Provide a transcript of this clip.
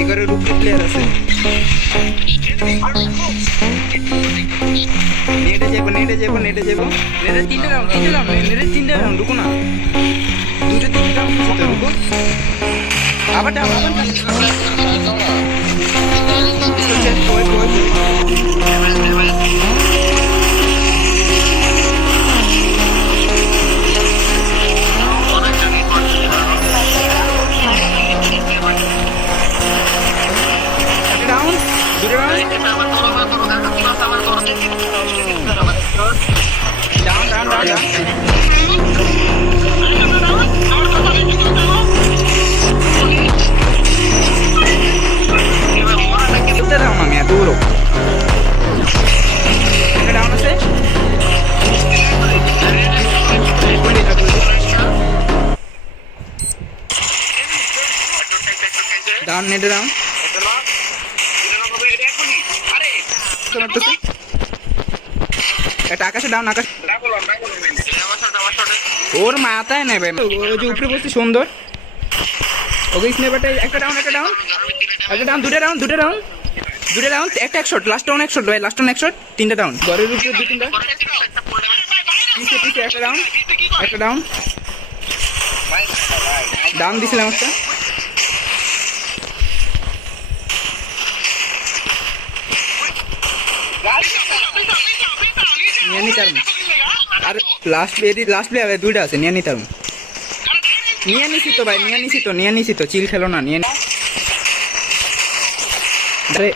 এগারোর উপরে প্লেয়ার আছে। নেটে যাবো নেটে তিনটে রাউন্ড নেটে তিনটে রাউন্ড রুকো না, দুটো তিনটে রাউন্ড কিছু তো রুকো। আবার ডাউন আমি এত বড় ডাউন আছে। ডাউন নেটে ডাউন একটা আকাশে ডাউন আকাশ ওর মাথায় নেবে ওই যে উপরে বসছি সুন্দর ওকে স্নেপারটা একটা ডাউন দুটো ডাউন একটা একশট লাস্ট ডাউন একশট ভাই লাস্ট ডাউন একশট তিনটা ডাউন ঘরের উপরে দু তিনটা পিছিয়ে একটা ডাউন ডাউন দিছিলাম একটা নিয়ে নিতে আর লাস্ট প্লেয়ার দুইটা আছে নিয়ে নিতে নিয়ে নিছি তো চিল খেলো না নিয়ে আরে